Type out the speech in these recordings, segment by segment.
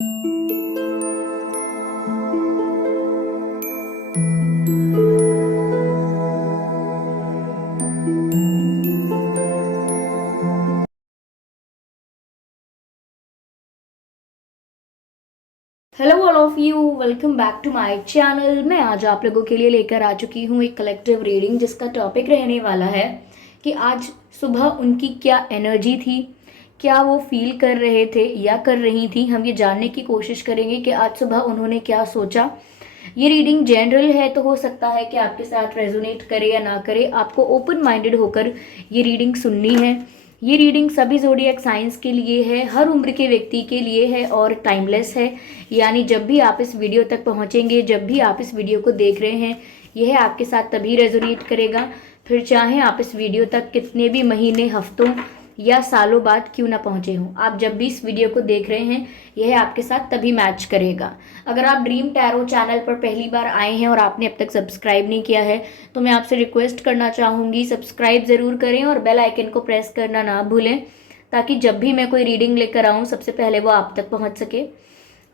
Hello all of you, welcome back to my channel. मैं आज आप लोगों के लिए लेकर आ चुकी हूँ एक कलेक्टिव रीडिंग जिसका टॉपिक रहने वाला है कि आज सुबह उनकी क्या एनर्जी थी, क्या वो फील कर रहे थे या कर रही थी। हम ये जानने की कोशिश करेंगे कि आज सुबह उन्होंने क्या सोचा। ये रीडिंग जनरल है तो हो सकता है कि आपके साथ रेजोनेट करे या ना करे। आपको ओपन माइंडेड होकर ये रीडिंग सुननी है। ये रीडिंग सभी ज़ोडिएक साइंस के लिए है, हर उम्र के व्यक्ति के लिए है और टाइमलेस है। यानी जब भी आप इस वीडियो तक पहुंचेंगे, जब भी आप इस वीडियो को देख रहे हैं, यह आपके साथ तभी रेजोनेट करेगा। फिर चाहे आप इस वीडियो तक कितने भी महीने, हफ्तों या सालों बाद क्यों ना पहुंचे हों, आप जब भी इस वीडियो को देख रहे हैं यह आपके साथ तभी मैच करेगा। अगर आप ड्रीम टैरो चैनल पर पहली बार आए हैं और आपने अब तक सब्सक्राइब नहीं किया है तो मैं आपसे रिक्वेस्ट करना चाहूँगी, सब्सक्राइब ज़रूर करें और बेल आइकन को प्रेस करना ना भूलें, ताकि जब भी मैं कोई रीडिंग लेकर आऊँ सबसे पहले वो आप तक पहुँच सके।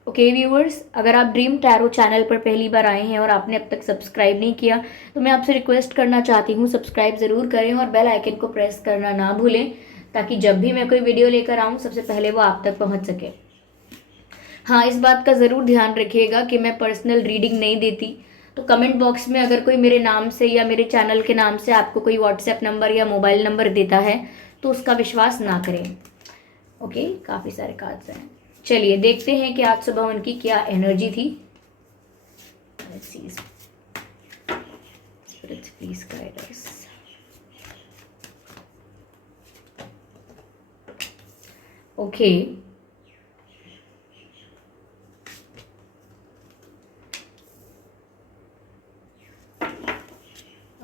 ओके व्यूअर्स, अगर आप ड्रीम टैरो चैनल पर पहली बार आए हैं और आपने अब तक सब्सक्राइब नहीं किया तो मैं आपसे रिक्वेस्ट करना चाहती हूँ, सब्सक्राइब ज़रूर करें और बेल आइकन को प्रेस करना ना भूलें, ताकि जब भी मैं कोई वीडियो लेकर आऊँ सबसे पहले वो आप तक पहुँच सके। हाँ, इस बात का ज़रूर ध्यान रखिएगा कि मैं पर्सनल रीडिंग नहीं देती। तो कमेंट बॉक्स में अगर कोई मेरे नाम से या मेरे चैनल के नाम से आपको कोई व्हाट्सएप नंबर या मोबाइल नंबर देता है तो उसका विश्वास ना करें। ओके, काफ़ी सारे कार्ड्स हैं। चलिए देखते हैं कि आज सुबह उनकी क्या एनर्जी थी। Let's see. Spirits, please guide us. Okay.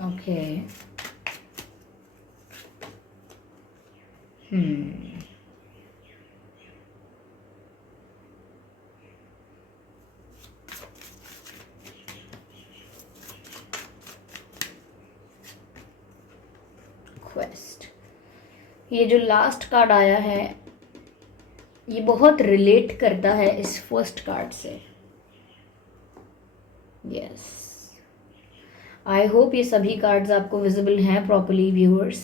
Okay. Quest, ये जो लास्ट कार्ड आया है ये बहुत रिलेट करता है इस फर्स्ट कार्ड से। यस, आई होप ये सभी कार्ड्स आपको विजिबल हैं प्रॉपर्ली व्यूअर्स।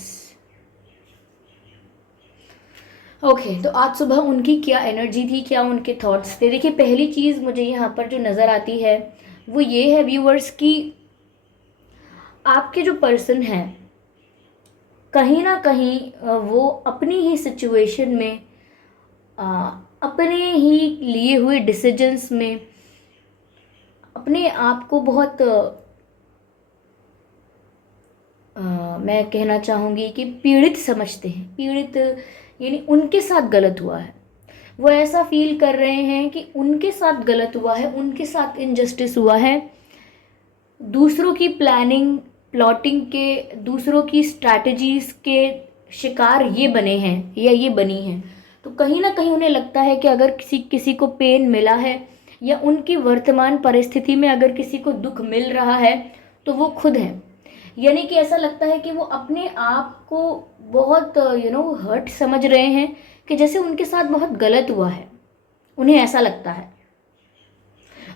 ओके, तो आज सुबह उनकी क्या एनर्जी थी, क्या उनके थॉट्स थे। देखिए, पहली चीज़ मुझे यहाँ पर जो नज़र आती है वो ये है व्यूअर्स कि आपके जो पर्सन हैं कहीं ना कहीं वो अपनी ही सिचुएशन में, अपने ही लिए हुए डिसीजंस में अपने आप को बहुत मैं कहना चाहूँगी कि पीड़ित समझते हैं। पीड़ित यानी उनके साथ गलत हुआ है। वो ऐसा फील कर रहे हैं कि उनके साथ गलत हुआ है, उनके साथ इनजस्टिस हुआ है। दूसरों की प्लानिंग, प्लॉटिंग के, दूसरों की स्ट्रैटेजीज के शिकार ये बने हैं या ये बनी हैं। तो कहीं ना कहीं उन्हें लगता है कि अगर किसी किसी को पेन मिला है या उनकी वर्तमान परिस्थिति में अगर किसी को दुख मिल रहा है तो वो खुद है। यानी कि ऐसा लगता है कि वो अपने आप को बहुत हर्ट समझ रहे हैं, कि जैसे उनके साथ बहुत गलत हुआ है। उन्हें ऐसा लगता है,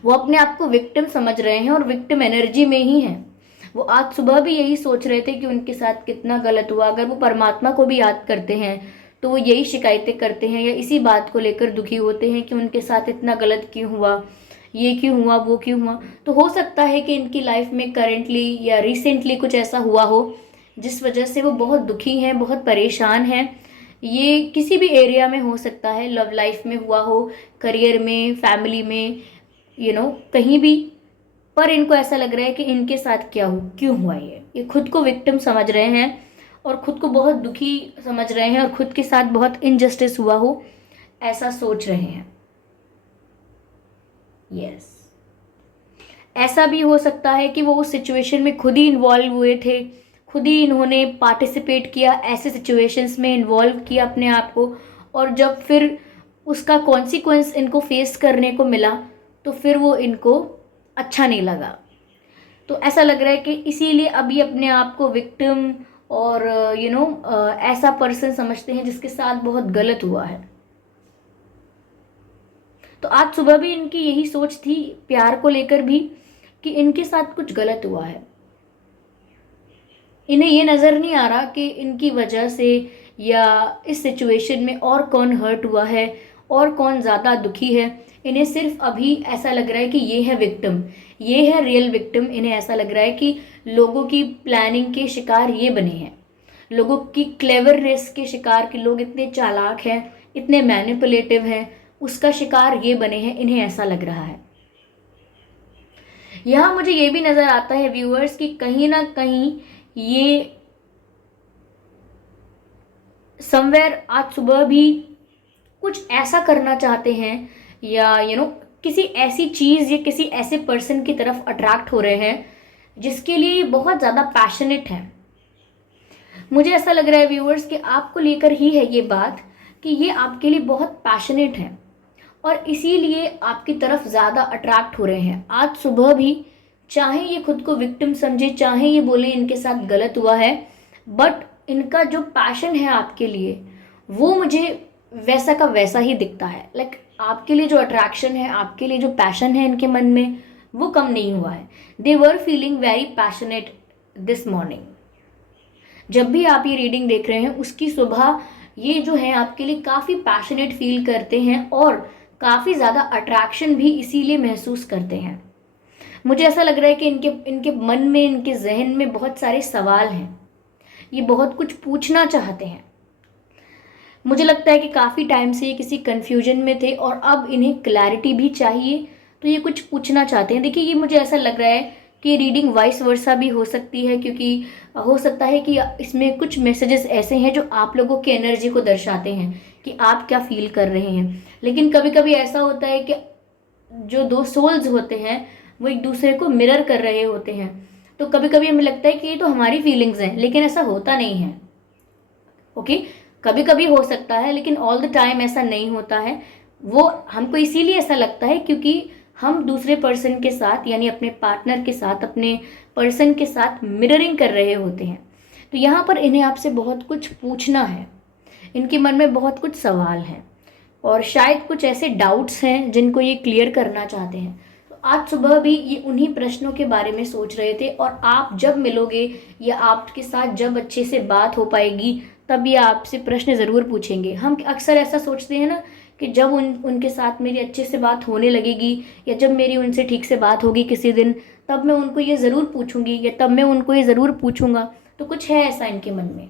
वो अपने आप को विक्टिम समझ रहे हैं और विक्टिम एनर्जी में ही हैं। वो आज सुबह भी यही सोच रहे थे कि उनके साथ कितना गलत हुआ। अगर वो परमात्मा को भी याद करते हैं तो वो यही शिकायतें करते हैं या इसी बात को लेकर दुखी होते हैं कि उनके साथ इतना गलत क्यों हुआ, ये क्यों हुआ, वो क्यों हुआ। तो हो सकता है कि इनकी लाइफ में करेंटली या रिसेंटली कुछ ऐसा हुआ हो जिस वजह से वो बहुत दुखी हैं, बहुत परेशान हैं। ये किसी भी एरिया में हो सकता है, लव लाइफ में हुआ हो, करियर में, फैमिली में, कहीं भी। पर इनको ऐसा लग रहा है कि इनके साथ क्या हो, क्यों हुआ ये खुद को विक्टिम समझ रहे हैं और खुद को बहुत दुखी समझ रहे हैं और खुद के साथ बहुत इनजस्टिस हुआ हो ऐसा सोच रहे हैं। यस, ऐसा भी हो सकता है कि वो उस सिचुएशन में खुद ही इन्वॉल्व हुए थे, खुद ही इन्होंने पार्टिसिपेट किया, ऐसे सिचुएशंस में इन्वॉल्व किया अपने आप को, और जब फिर उसका कॉन्सिक्वेंस इनको फेस करने को मिला तो फिर वो इनको अच्छा नहीं लगा। तो ऐसा लग रहा है कि इसीलिए अभी अपने आप को विक्टिम और ऐसा पर्सन समझते हैं जिसके साथ बहुत गलत हुआ है। तो आज सुबह भी इनकी यही सोच थी प्यार को लेकर भी, कि इनके साथ कुछ गलत हुआ है। इन्हें ये नज़र नहीं आ रहा कि इनकी वजह से या इस सिचुएशन में और कौन हर्ट हुआ है और कौन ज़्यादा दुखी है। इन्हें सिर्फ अभी ऐसा लग रहा है कि ये है विक्टिम, ये है रियल विक्टिम। इन्हें ऐसा लग रहा है कि लोगों की प्लानिंग के शिकार ये बने हैं, लोगों की क्लेवरनेस के शिकार, कि लोग इतने चालाक हैं, इतने मैनिपुलेटिव हैं, उसका शिकार ये बने हैं। इन्हें ऐसा लग रहा है। यहाँ मुझे ये भी नज़र आता है व्यूअर्स कि कहीं ना कहीं ये समवेयर आज सुबह भी कुछ ऐसा करना चाहते हैं, या किसी ऐसी चीज़ या किसी ऐसे पर्सन की तरफ अट्रैक्ट हो रहे हैं जिसके लिए ये बहुत ज़्यादा पैशनेट है। मुझे ऐसा लग रहा है व्यूअर्स कि आपको लेकर ही है ये बात, कि ये आपके लिए बहुत पैशनेट है और इसीलिए आपकी तरफ ज़्यादा अट्रैक्ट हो रहे हैं। आज सुबह भी चाहे ये खुद को विक्टिम समझे, चाहे ये बोले इनके साथ गलत हुआ है, बट इनका जो पैशन है आपके लिए वो मुझे वैसा का वैसा ही दिखता है। लाइक आपके लिए जो अट्रैक्शन है, आपके लिए जो पैशन है इनके मन में, वो कम नहीं हुआ है। They were feeling very passionate this morning. जब भी आप ये रीडिंग देख रहे हैं उसकी सुबह ये जो है आपके लिए काफ़ी पैशनेट फील करते हैं और काफ़ी ज़्यादा अट्रैक्शन भी इसीलिए महसूस करते हैं। मुझे ऐसा लग रहा है कि इनके इनके मन में, इनके जहन में बहुत सारे सवाल हैं, ये बहुत कुछ पूछना चाहते हैं। मुझे लगता है कि काफ़ी टाइम से ये किसी कन्फ्यूजन में थे और अब इन्हें क्लैरिटी भी चाहिए, तो ये कुछ पूछना चाहते हैं। देखिए, ये मुझे ऐसा लग रहा है कि रीडिंग वाइस वर्सा भी हो सकती है, क्योंकि हो सकता है कि इसमें कुछ मैसेजेस ऐसे हैं जो आप लोगों की एनर्जी को दर्शाते हैं कि आप क्या फील कर रहे हैं। लेकिन कभी कभी ऐसा होता है कि जो दो सोल्स होते हैं वो एक दूसरे को मिरर कर रहे होते हैं, तो कभी कभी हमें लगता है कि ये तो हमारी फीलिंग्स हैं, लेकिन ऐसा होता नहीं है। ओके, कभी कभी हो सकता है, लेकिन ऑल द टाइम ऐसा नहीं होता है। वो हमको इसीलिए ऐसा लगता है क्योंकि हम दूसरे पर्सन के साथ, यानी अपने पार्टनर के साथ, अपने पर्सन के साथ मिररिंग कर रहे होते हैं। तो यहाँ पर इन्हें आपसे बहुत कुछ पूछना है, इनके मन में बहुत कुछ सवाल हैं और शायद कुछ ऐसे डाउट्स हैं जिनको ये क्लियर करना चाहते हैं। तो आज सुबह भी ये उन्हीं प्रश्नों के बारे में सोच रहे थे, और आप जब मिलोगे या आपके साथ जब अच्छे से बात हो पाएगी तब ये आपसे प्रश्न ज़रूर पूछेंगे। हम अक्सर ऐसा सोचते हैं ना कि जब उनके साथ मेरी अच्छे से बात होने लगेगी या जब मेरी उनसे ठीक से बात होगी किसी दिन, तब मैं उनको ये ज़रूर पूछूंगी या तब मैं उनको ये ज़रूर पूछूंगा। तो कुछ है ऐसा इनके मन में,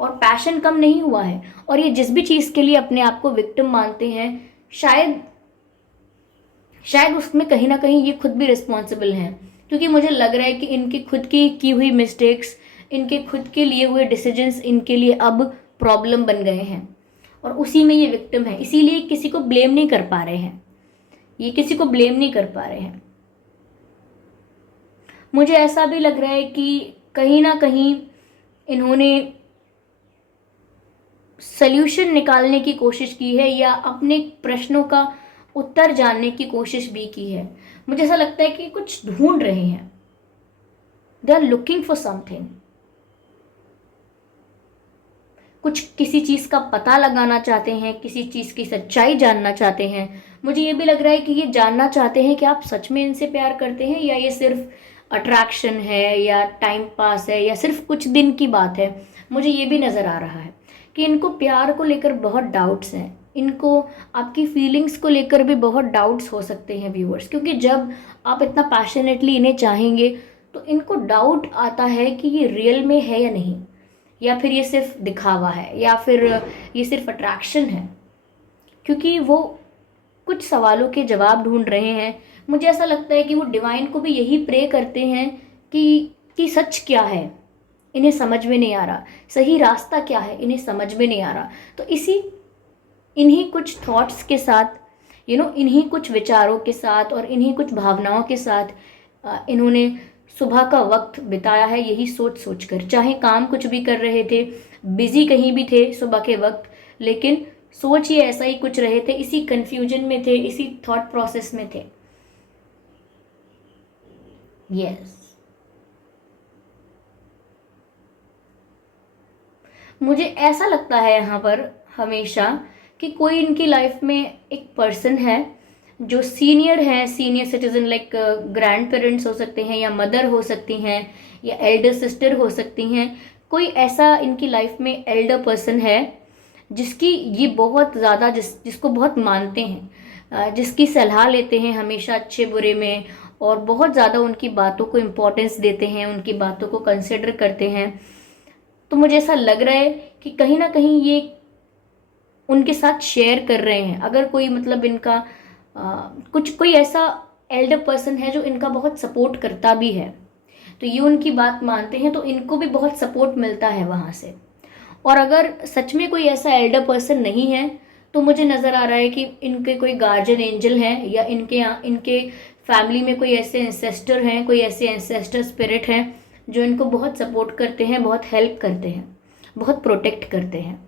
और पैशन कम नहीं हुआ है। और ये जिस भी चीज़ के लिए अपने आप को विक्टिम मानते हैं, शायद शायद उसमें कहीं ना कहीं ये खुद भी रिस्पॉन्सिबल हैं, क्योंकि मुझे लग रहा है कि इनकी खुद की हुई मिस्टेक्स, इनके खुद के लिए हुए डिसीजंस इनके लिए अब प्रॉब्लम बन गए हैं और उसी में ये विक्टिम है। इसीलिए किसी को ब्लेम नहीं कर पा रहे हैं, ये किसी को ब्लेम नहीं कर पा रहे हैं। मुझे ऐसा भी लग रहा है कि कहीं ना कहीं इन्होंने सल्यूशन निकालने की कोशिश की है या अपने प्रश्नों का उत्तर जानने की कोशिश भी की है। मुझे ऐसा लगता है कि कुछ ढूंढ रहे हैं, they are looking for something. कुछ किसी चीज़ का पता लगाना चाहते हैं, किसी चीज़ की सच्चाई जानना चाहते हैं। मुझे ये भी लग रहा है कि ये जानना चाहते हैं कि आप सच में इनसे प्यार करते हैं या ये सिर्फ अट्रैक्शन है या टाइम पास है या सिर्फ कुछ दिन की बात है। मुझे ये भी नज़र आ रहा है कि इनको प्यार को लेकर बहुत डाउट्स हैं, इनको आपकी फीलिंग्स को लेकर भी बहुत डाउट्स हो सकते हैं व्यूअर्स, क्योंकि जब आप इतना पैशनेटली इन्हें चाहेंगे तो इनको डाउट आता है कि ये रियल में है या नहीं, या फिर ये सिर्फ दिखावा है, या फिर ये सिर्फ अट्रैक्शन है, क्योंकि वो कुछ सवालों के जवाब ढूंढ रहे हैं। मुझे ऐसा लगता है कि वो डिवाइन को भी यही प्रे करते हैं कि सच क्या है, इन्हें समझ में नहीं आ रहा, सही रास्ता क्या है इन्हें समझ में नहीं आ रहा। तो इन्हीं कुछ थॉट्स के साथ, इन्हीं कुछ विचारों के साथ और इन्हीं कुछ भावनाओं के साथ इन्होंने सुबह का वक्त बिताया है, यही सोच सोच कर। चाहे काम कुछ भी कर रहे थे, बिजी कहीं भी थे सुबह के वक्त, लेकिन सोच ये ऐसा ही कुछ रहे थे, इसी कंफ्यूजन में थे, इसी थॉट प्रोसेस में थे। यस, मुझे ऐसा लगता है यहाँ पर हमेशा कि कोई इनकी लाइफ में एक पर्सन है जो सीनियर हैं, senior citizen like grand parents हो सकते हैं, या मदर हो सकती हैं, या एल्डर सिस्टर हो सकती हैं, कोई ऐसा इनकी लाइफ में एल्डर पर्सन है जिसकी ये बहुत ज़्यादा जिसको बहुत मानते हैं, जिसकी सलाह लेते हैं हमेशा अच्छे बुरे में, और बहुत ज़्यादा उनकी बातों को इम्पोर्टेंस देते हैं, उनकी बातों को कंसिडर करते हैं। तो मुझे ऐसा लग रहा है कि कहीं ना कहीं ये उनके साथ शेयर कर रहे हैं। अगर कोई मतलब इनका कुछ कोई ऐसा एल्डर पर्सन है जो इनका बहुत सपोर्ट करता भी है, तो ये उनकी बात मानते हैं, तो इनको भी बहुत सपोर्ट मिलता है वहाँ से। और अगर सच में कोई ऐसा एल्डर पर्सन नहीं है, तो मुझे नज़र आ रहा है कि इनके कोई गार्जियन एंजल हैं, या इनके फैमिली में कोई ऐसे एंसेस्टर हैं, कोई ऐसे एंसेस्टर स्पिरिट हैं जो इनको बहुत सपोर्ट करते हैं, बहुत हेल्प करते हैं, बहुत प्रोटेक्ट करते हैं।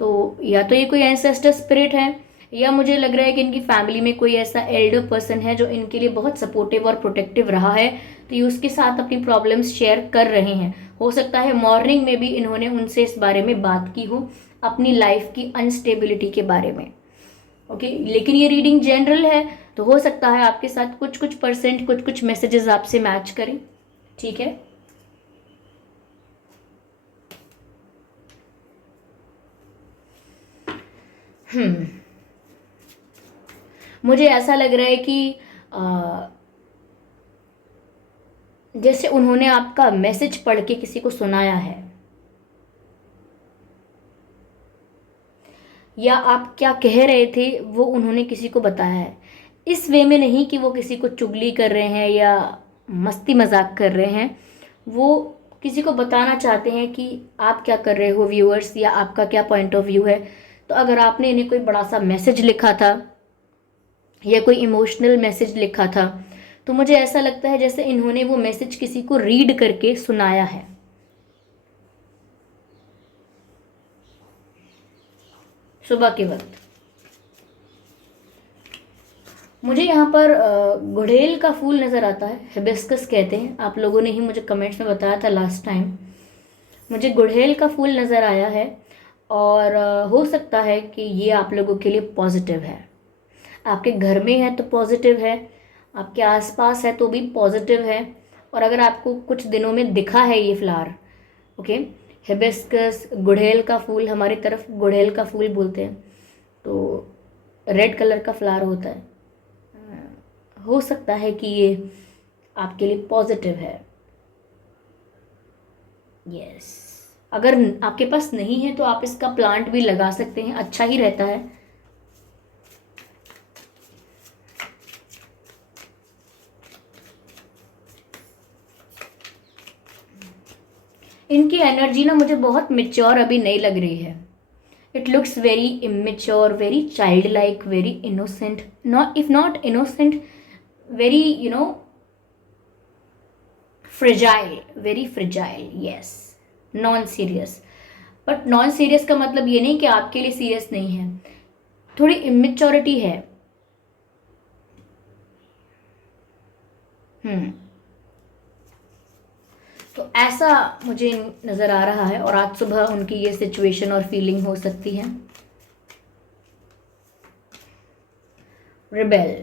तो या तो ये कोई एंसेस्टर स्पिरिट है, या मुझे लग रहा है कि इनकी फैमिली में कोई ऐसा एल्डर पर्सन है जो इनके लिए बहुत सपोर्टिव और प्रोटेक्टिव रहा है, तो ये उसके साथ अपनी प्रॉब्लम्स शेयर कर रहे हैं। हो सकता है मॉर्निंग में भी इन्होंने उनसे इस बारे में बात की हो, अपनी लाइफ की अनस्टेबिलिटी के बारे में। ओके, लेकिन ये रीडिंग जनरल है, तो हो सकता है आपके साथ कुछ कुछ परसेंट, कुछ कुछ मैसेजेस आपसे मैच करें। ठीक है, मुझे ऐसा लग रहा है कि जैसे उन्होंने आपका मैसेज पढ़ के किसी को सुनाया है, या आप क्या कह रहे थे वो उन्होंने किसी को बताया है। इस वे में नहीं कि वो किसी को चुगली कर रहे हैं या मस्ती मजाक कर रहे हैं, वो किसी को बताना चाहते हैं कि आप क्या कर रहे हो व्यूअर्स, या आपका क्या पॉइंट ऑफ व्यू है। तो अगर आपने इन्हें कोई बड़ा सा मैसेज लिखा था, या कोई इमोशनल मैसेज लिखा था, तो मुझे ऐसा लगता है जैसे इन्होंने वो मैसेज किसी को रीड करके सुनाया है। सुबह के वक्त मुझे यहाँ पर गुड़हेल का फूल नज़र आता है, हिबिस्कस कहते हैं, आप लोगों ने ही मुझे कमेंट्स में बताया था लास्ट टाइम। मुझे गुड़हेल का फूल नज़र आया है, और हो सकता है कि ये आप लोगों के लिए पॉजिटिव है। आपके घर में है तो पॉजिटिव है, आपके आसपास है तो भी पॉजिटिव है। और अगर आपको कुछ दिनों में दिखा है ये फ्लावर, ओके, हिबिस्कस, गुड़हेल का फूल, हमारी तरफ गुड़हेल का फूल बोलते हैं, तो रेड कलर का फ्लावर होता है, हो सकता है कि ये आपके लिए पॉजिटिव है। यस, अगर आपके पास नहीं है तो आप इसका प्लांट भी लगा सकते हैं, अच्छा ही रहता है। इनकी एनर्जी ना मुझे बहुत मिच्योर अभी नहीं लग रही है। It looks very immature, very child like, very innocent, not if not innocent, very fragile, very fragile, yes, non serious. But non serious का मतलब ये नहीं कि आपके लिए सीरियस नहीं है, थोड़ी इमेच्योरिटी है। तो ऐसा मुझे नज़र आ रहा है, और आज सुबह उनकी ये सिचुएशन और फीलिंग हो सकती है। रिबेल,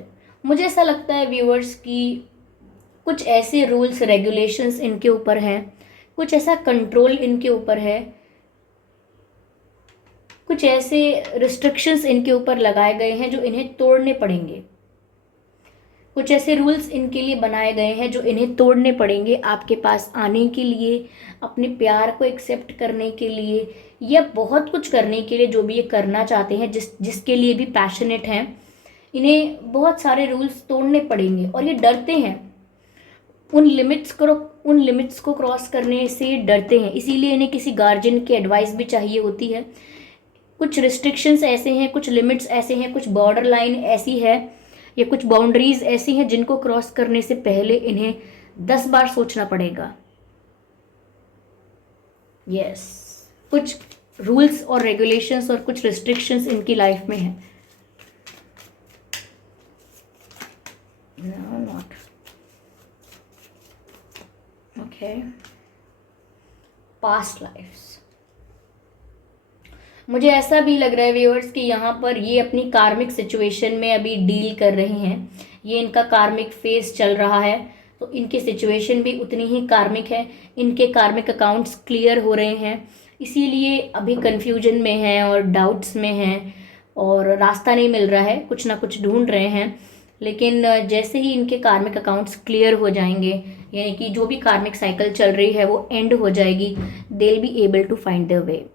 मुझे ऐसा लगता है व्यूअर्स की कुछ ऐसे रूल्स रेगुलेशंस इनके ऊपर हैं, कुछ ऐसा कंट्रोल इनके ऊपर है, कुछ ऐसे रिस्ट्रिक्शंस इनके ऊपर लगाए गए हैं जो इन्हें तोड़ने पड़ेंगे। कुछ ऐसे रूल्स इनके लिए बनाए गए हैं जो इन्हें तोड़ने पड़ेंगे आपके पास आने के लिए, अपने प्यार को एक्सेप्ट करने के लिए, या बहुत कुछ करने के लिए, जो भी ये करना चाहते हैं, जिसके लिए भी पैशनेट हैं, इन्हें बहुत सारे रूल्स तोड़ने पड़ेंगे। और ये डरते हैं, उन लिमिट्स को क्रॉस करने से डरते हैं, इसीलिए इन्हें किसी गार्जियन की एडवाइस भी चाहिए होती है। कुछ रिस्ट्रिक्शंस ऐसे हैं, कुछ लिमिट्स ऐसे हैं, कुछ बॉर्डर लाइन ऐसी है, या कुछ बाउंड्रीज ऐसी हैं जिनको क्रॉस करने से पहले इन्हें 10 बार सोचना पड़ेगा। यस, कुछ रूल्स और रेगुलेशंस और कुछ रिस्ट्रिक्शंस इनकी लाइफ में है। No, not. Okay. Past lives. मुझे ऐसा भी लग रहा है व्यूअर्स कि यहाँ पर ये अपनी कार्मिक सिचुएशन में अभी डील कर रहे हैं, ये इनका कार्मिक फेस चल रहा है, तो इनकी सिचुएशन भी उतनी ही कार्मिक है, इनके कार्मिक अकाउंट्स क्लियर हो रहे हैं, इसीलिए अभी कन्फ्यूजन में हैं और डाउट्स में हैं और रास्ता नहीं मिल रहा है, कुछ ना कुछ ढूंढ रहे हैं। लेकिन जैसे ही इनके कार्मिक अकाउंट्स क्लियर हो जाएंगे, यानी कि जो भी कार्मिक साइकिल चल रही है वो एंड हो जाएगी, they will be able to find the way.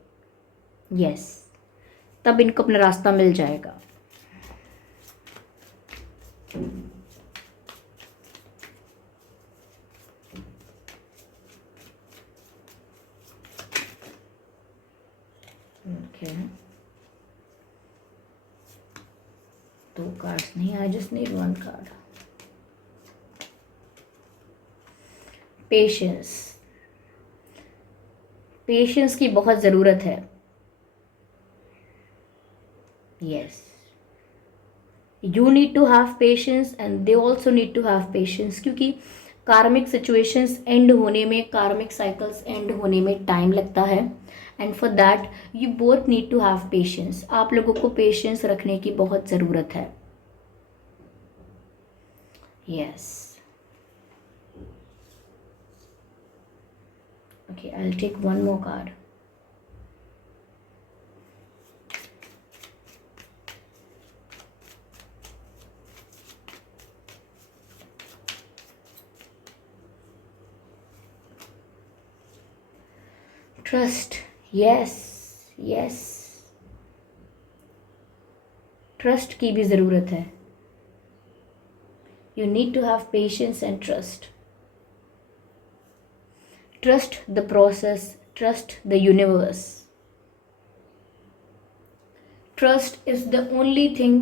Yes, तब इनको अपना रास्ता मिल जाएगा। ओके, दो कार्ड्स नहीं, I just need one card. Patience, patience की बहुत ज़रूरत है। Yes, you need to have patience and they also need to have patience, क्योंकि कार्मिक सिचुएशंस एंड होने में, कार्मिक साइकिल्स एंड होने में टाइम लगता है, and for that you both need to have patience. आप लोगों को पेशेंस रखने की बहुत ज़रूरत है। Yes, okay, I'll take one more card. Trust. Yes, yes, trust की भी ज़रूरत है। You need to have patience and trust. Trust the process, trust the universe. Trust is the only thing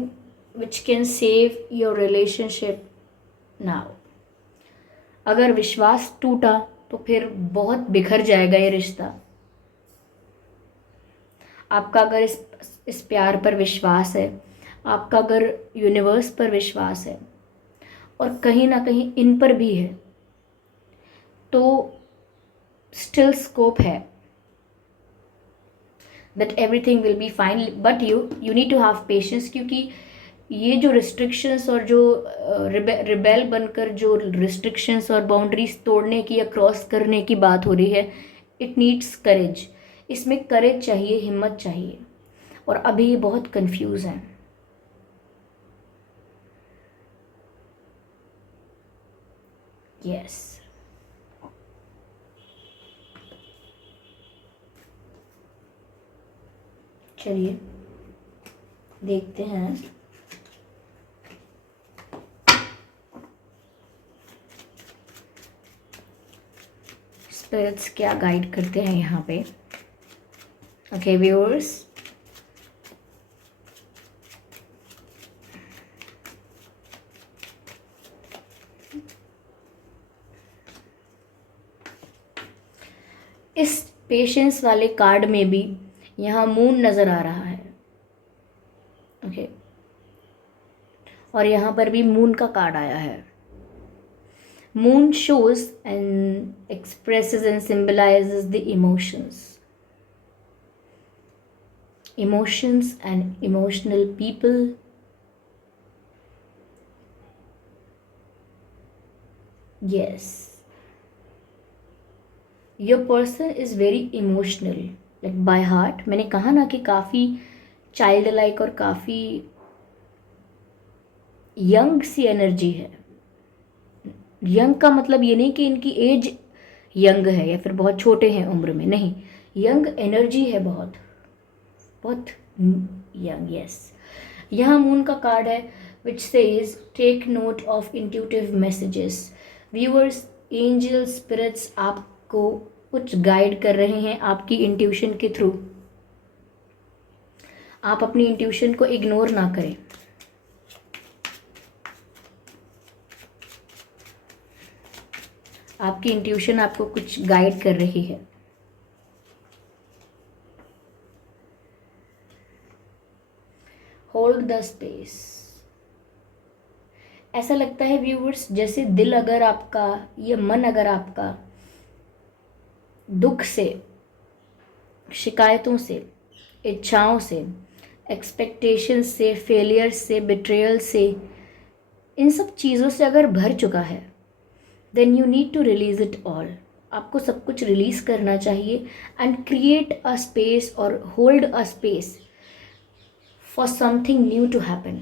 which can save your relationship now. अगर विश्वास टूटा तो फिर बहुत बिखर जाएगा ये रिश्ता। आपका अगर इस प्यार पर विश्वास है, आपका अगर यूनिवर्स पर विश्वास है और कहीं ना कहीं इन पर भी है, तो स्टिल स्कोप है that everything will be fine, but you need to have patience, क्योंकि ये जो रिस्ट्रिक्शंस और जो रिबेल बनकर जो रिस्ट्रिक्शंस और बाउंड्रीज तोड़ने की या क्रॉस करने की बात हो रही है, इट नीड्स करेज। इसमें करेज चाहिए, हिम्मत चाहिए, और अभी ये बहुत कंफ्यूज हैं। यस, चलिए देखते हैं स्पिरिट्स क्या गाइड करते हैं यहाँ पे। ओके व्यूअर्स, इस पेशेंस वाले कार्ड में भी यहाँ मून नज़र आ रहा है। ओके, और यहाँ पर भी मून का कार्ड आया है। Moon shows and expresses and symbolizes the emotions and emotional people. Yes, your person is very emotional, like by heart. मैंने कहा ना कि काफ़ी चाइल्ड लाइक और काफ़ी यंग सी एनर्जी है। यंग का मतलब ये नहीं कि इनकी एज यंग है या फिर बहुत छोटे हैं उम्र में, नहीं, यंग एनर्जी है, बहुत बहुत यंग। यस, यहाँ मून का कार्ड है which says take note of intuitive messages. Viewers, angel spirits आपको कुछ गाइड कर रहे हैं आपकी इंट्यूशन के थ्रू। आप अपनी इंट्यूशन को इग्नोर ना करें। आपकी इंट्यूशन आपको कुछ गाइड कर रही है। Hold the space. ऐसा लगता है व्यूअर्स जैसे दिल अगर आपका या मन अगर आपका दुख से, शिकायतों से, इच्छाओं से, एक्सपेक्टेशंस से, फेलियर से, बिट्रेयल से, इन सब चीज़ों से अगर भर चुका है, then you need to release it all. आपको सब कुछ रिलीज़ करना चाहिए एंड क्रिएट अ स्पेस और hold a space for something new to happen.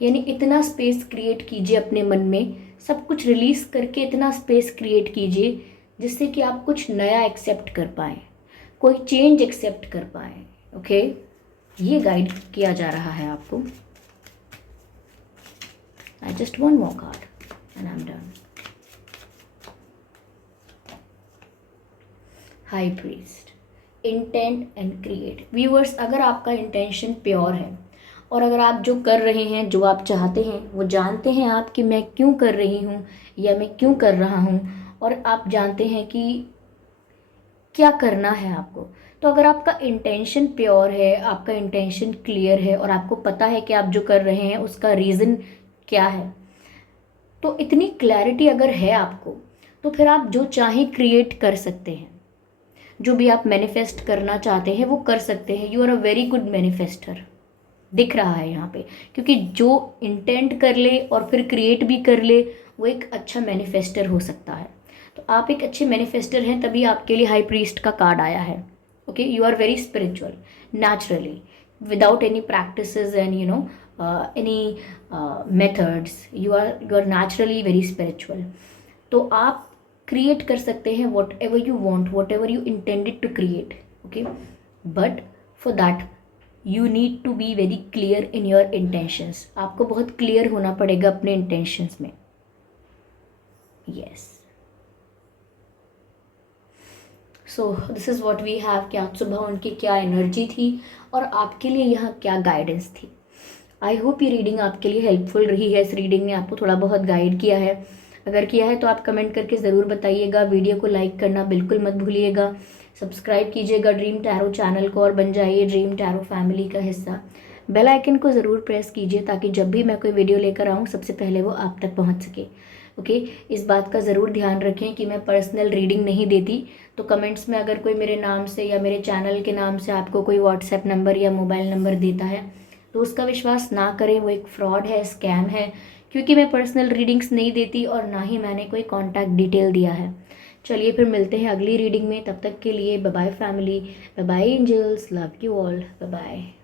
यानी इतना स्पेस क्रिएट कीजिए अपने मन में, सब कुछ रिलीज़ करके इतना स्पेस क्रिएट कीजिए जिससे कि आप कुछ नया एक्सेप्ट कर पाएँ, कोई चेंज एक्सेप्ट कर पाएँ। ओके, ये गाइड किया जा रहा है आपको। I just one more card and I am done. High priest, intent and create. Viewers, अगर आपका इंटेंशन प्योर है और अगर आप जो कर रहे हैं, जो आप चाहते हैं, वो जानते हैं आप कि मैं क्यों कर रही हूँ या मैं क्यों कर रहा हूँ, और आप जानते हैं कि क्या करना है आपको, तो अगर आपका इंटेंशन प्योर है, आपका इंटेंशन क्लियर है और आपको पता है कि आप जो कर रहे हैं उसका रीज़न क्या है, तो इतनी क्लैरिटी अगर है आपको, तो फिर आप जो चाहें क्रिएट कर सकते हैं। जो भी आप मैनिफेस्ट करना चाहते हैं वो कर सकते हैं। You are a very good manifester, दिख रहा है यहाँ पे, क्योंकि जो इंटेंट कर ले और फिर क्रिएट भी कर ले वो एक अच्छा मैनिफेस्टर हो सकता है। तो आप एक अच्छे मैनिफेस्टर हैं, तभी आपके लिए हाई प्रीस्ट का कार्ड आया है। Okay, you are very spiritual naturally, without any practices and you know any methods, you are naturally very spiritual. तो आप क्रिएट कर सकते हैं whatever you want, whatever you intended to create. Okay, but for that you need to be very clear in your intentions. आपको बहुत clear होना पड़ेगा अपने इंटेंशंस में। Yes, so this is what we have कि आज सुबह उनकी क्या एनर्जी थी और आपके लिए यहाँ क्या गाइडेंस थी। आई होप ये रीडिंग आपके लिए हेल्पफुल रही है। इस रीडिंग ने आपको थोड़ा बहुत गाइड किया है। अगर किया है तो आप कमेंट करके ज़रूर बताइएगा। वीडियो को लाइक करना बिल्कुल मत भूलिएगा। सब्सक्राइब कीजिएगा ड्रीम टैरो चैनल को और बन जाइए ड्रीम टैरो फैमिली का हिस्सा। बेल आइकन को ज़रूर प्रेस कीजिए ताकि जब भी मैं कोई वीडियो लेकर आऊँ सबसे पहले वो आप तक पहुँच सके। ओके, इस बात का ज़रूर ध्यान रखें कि मैं पर्सनल रीडिंग नहीं देती। तो कमेंट्स में अगर कोई मेरे नाम से या मेरे चैनल के नाम से आपको कोई व्हाट्सएप नंबर या मोबाइल नंबर देता है तो उसका विश्वास ना करें, वो एक फ्रॉड है, स्कैम है, क्योंकि मैं पर्सनल रीडिंग्स नहीं देती और ना ही मैंने कोई कॉन्टैक्ट डिटेल दिया है। चलिए फिर मिलते हैं अगली रीडिंग में, तब तक के लिए bye bye family, bye bye angels, love you all, bye bye.